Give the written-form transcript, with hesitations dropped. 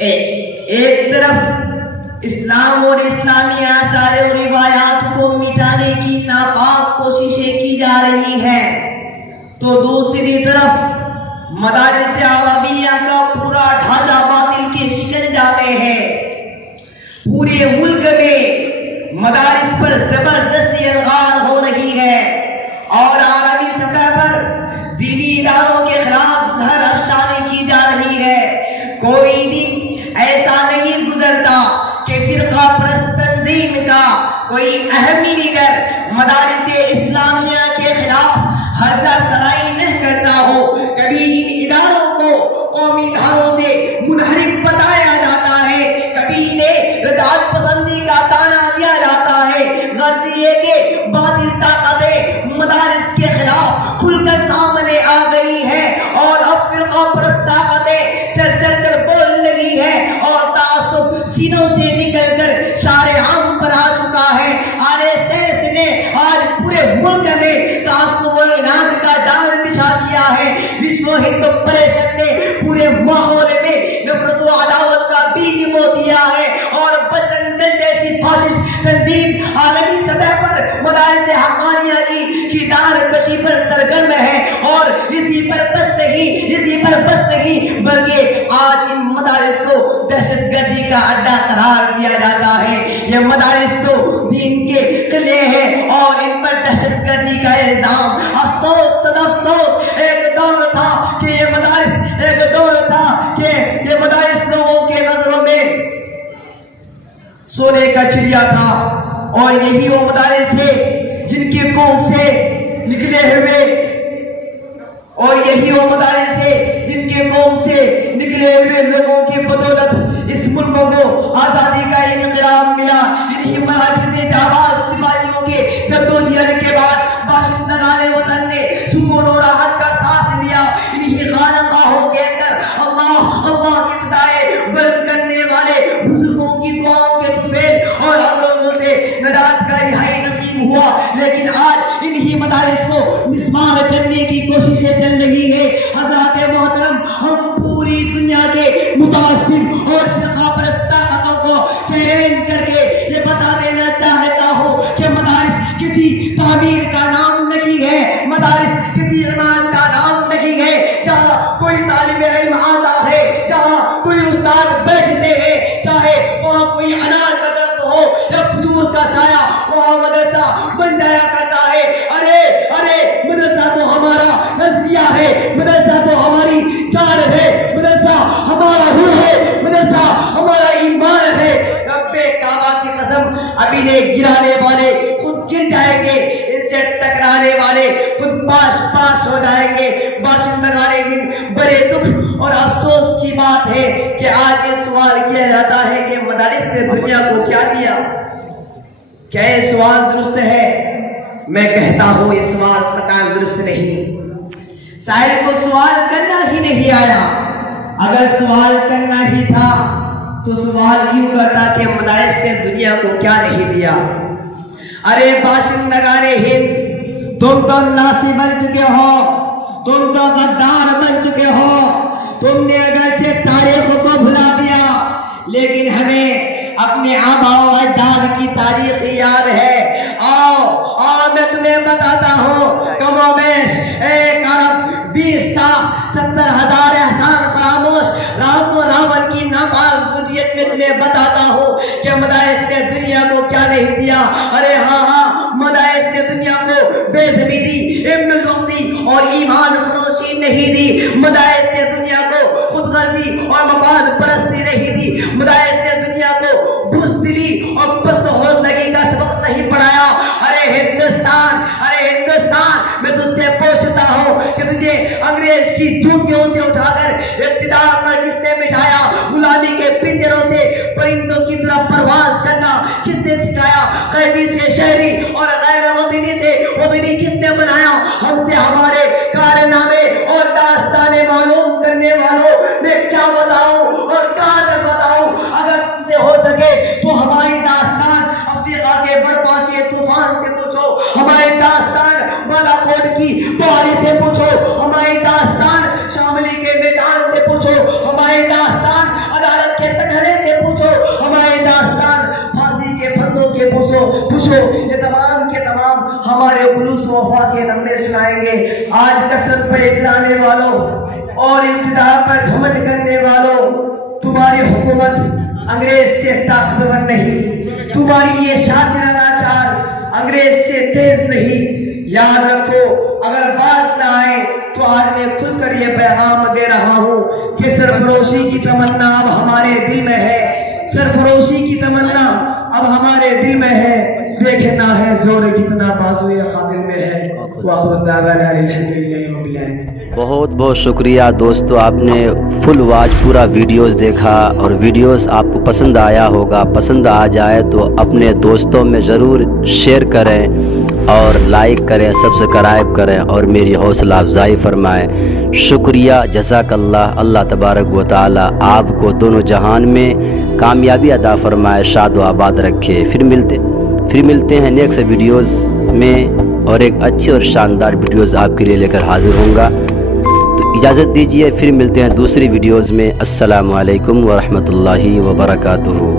ایک طرف اسلام اور اسلامی آثار و روایات کو مٹانے کی ناپاک کوششیں کی جا رہی ہیں، تو دوسری طرف مدارس عربیہ کا پورا ڈھانچہ باطل کے شکنجہ میں ہے۔ پورے ملک میں مدارس پر زبردستی الغار ہو رہی ہے اور عالمی سطح پر دینی اداروں کے خلاف زہر افشانی کی جا رہی ہے۔ کوئی دن ایسا نہیں گزرتا کہ فرقہ پرست تنظیم کا کوئی اہم لیڈر مدارس اسلامیہ کے خلاف حرزہ سرائی نہ کرتا ہو۔ کبھی ان اداروں کو قومی دھاروں سے منحرف بتایا جاتا ہے، کبھی انہیں رجعت پسندی کا تانا دیا جاتا ہے۔ غرض یہ کہ باطل طاقتیں مدارس کے خلاف کھل کر سامنے آ گئی ہے اور اب فرقہ پرست طاقتیں سر چڑھ کر بول رہی ہے اور تعصب سینوں سے نکل کر شارع عام پر آ چکا ہے۔ RSS نے آج پورے ملک میں تعصب و اناد کا جال بچھا دیا ہے۔ وشو ہندو پریشد نے پورے ماحول میں نفرت و عداوت کا بیج بو دیا ہے اور بجرنگ دل جیسی فاشسٹ تنظیم عالمی سطح پر مدارس حقانیہ کی دار کشی پر سرگرم ہے اور اسی پر بس نہیں بلکہ آج ان مدارس کو دہشت گردی کا اڈا قرار دیا جاتا ہے۔ یہ مدارس تو دین کے قلعے ہیں اور ان پر دہشت گردی کا الزام۔ افسوس صد افسوس، ایک دور تھا کہ یہ مدارس لوگوں کے نظروں میں سونے کا چڑیا تھا اور یہی وہ مدارس ہے جن کے کوکھ سے نکلے ہوئے لوگوں کی بدولت اس ملک کو آزادی کا انقلاب ملا۔ انہی مراکز جانباز سپاہیوں کے جدوجہد کے بعد باشندگان وطن نے سکون و راحت کا سانس لیا۔ انہی خانقاہوں کے اندر اللہ کی صدائیں بلند کرنے والے بزرگوں کی دعاؤں کے طفیل اور امراضوں سے نجات کا رہائی نصیب ہوا۔ لیکن آج انہی مدارس کو مسمار کرنے کی کوششیں چل رہی ہے۔ حضرات محترم، ہم پوری دنیا کے متعصب اور فرقہ پرست طاقتوں کو چیلنج کر کے یہ بتا دینا چاہتا ہوں کہ مدارس کسی تعمیر کا نام نہیں ہے، مدارس کسی ایمان کا نام نہیں ہے۔ جہاں کوئی طالب علم آتا ہے، جہاں کوئی استاد بیٹھتے ہیں، چاہے وہاں کوئی انار کا درخت ہو یا کھجور کا سایہ، وہاں مدرسہ بن جایا کرتا ہے۔ ارے مدرسہ تو ہمارا نظریہ ہے، مدرسہ تو ہماری جان ہے، مدرسہ ہمارا روح ہے، مدرسہ ہمارا ایمان ہے۔ رب کعبہ کی قسم، اب انہیں گرانے والے خود گر جائیں گے، ان سے ٹکرانے والے خود پاس ہو جائیں گے۔ باشندگان ہند، بڑے دکھ اور افسوس کی بات ہے کہ آج یہ سوال کیا جاتا ہے کہ مدارس نے دنیا کو کیا دیا؟ کیا یہ سوال درست ہے؟ میں کہتا ہوں یہ سوال قطعاً درست نہیں۔ سائل کو سوال کرنا ہی نہیں آیا۔ اگر سوال کرنا ہی تھا تو سوال کیوں کرتا کہ مدارس نے دنیا کو کیا نہیں دیا؟ ارے باشندگان ہند، تم تو ناسی بن چکے ہو، تم تو غدار بن چکے ہو۔ تم نے اگرچہ تاریخ کو بھلا دیا لیکن ہمیں اپنے آباء و اجداد کی تاریخ یاد ہے۔ آؤ میں تمہیں بتاتا ہوں، کم و بیش 1 ارب 20 تا 70,000 احسان فراموش رام و راون کی ناپاک ذریت میں تمہیں بتاتا ہوں کہ مدارس نے دنیا کو کیا نہیں دیا۔ ارے ہاں، مدارس نے دنیا کو بے ضمیری، علم لغتی اور ایمان فروشی نہیں دی۔ مدارس نے دنیا کو خود غرضی اور مفاد پرستی نہیں دی۔ مدارس نے دنیا کو بزدلی اور پست ہوزدگی کا سبق نہیں پڑھایا۔ ارے ہندوستان، میں تجھ سے پوچھتا ہوں کہ تجھے انگریز کی جوتیوں سے اٹھا کر اقتدار پر کس نے بٹھایا؟ غلامی کے پنجروں سے پرندوں کی طرح پرواز کرنا کس نے سکھایا؟ قیدی سے شہری اور غیر وطنی سے وطنی کس نے بنایا؟ ہم سے ہمارے کارنامے اور داستانیں معلوم کرنے والوں میں کیا بتاؤں اور کہاں تک بتاؤں؟ اگر تم سے ہو سکے تو ہماری داستان افریقہ کے برپا کے طوفان سے پوچھو، ہماری داستان بالا کوٹ کی پہاڑی سے پوچھو، ہماری داستان شاملی کے میدان سے پوچھو، ہماری داستان عدالت کے انگریز سے طاقتور نہیں، تمہاری یہ شاطرانہ چال انگریز سے تیز نہیں۔ یاد رکھو اگر باز نہ آئے تو آج میں کھل کر یہ پیغام دے رہا ہوں کہ سرفروشی کی تمنا اب ہمارے دل میں ہے، سرفروشی کی تمنا اب ہمارے دل میں ہے، دیکھنا ہے زور کتنا بازوئے قاتل میں ہے۔ وآخر دعوانا الحمدللہ رب العالمین۔ بہت بہت شکریہ دوستو، آپ نے فل واچ پورا ویڈیوز دیکھا اور ویڈیوز آپ کو پسند آیا ہوگا۔ پسند آ جائے تو اپنے دوستوں میں ضرور شیئر کریں اور لائک کریں، سبسکرائب کریں اور میری حوصلہ افزائی فرمائیں۔ شکریہ، جزاک اللہ۔ اللہ تبارک و تعالی آپ کو دونوں جہان میں کامیابی عطا فرمائے، شاد و آباد رکھے۔ پھر ملتے ہیں نیکسٹ ویڈیوز میں اور ایک اچھے اور شاندار ویڈیوز آپ کے لیے لے کر حاضر ہوں گا۔ تو اجازت دیجیے، پھر ملتے ہیں دوسری ویڈیوز میں۔ السلام علیکم ورحمۃ اللہ وبرکاتہ۔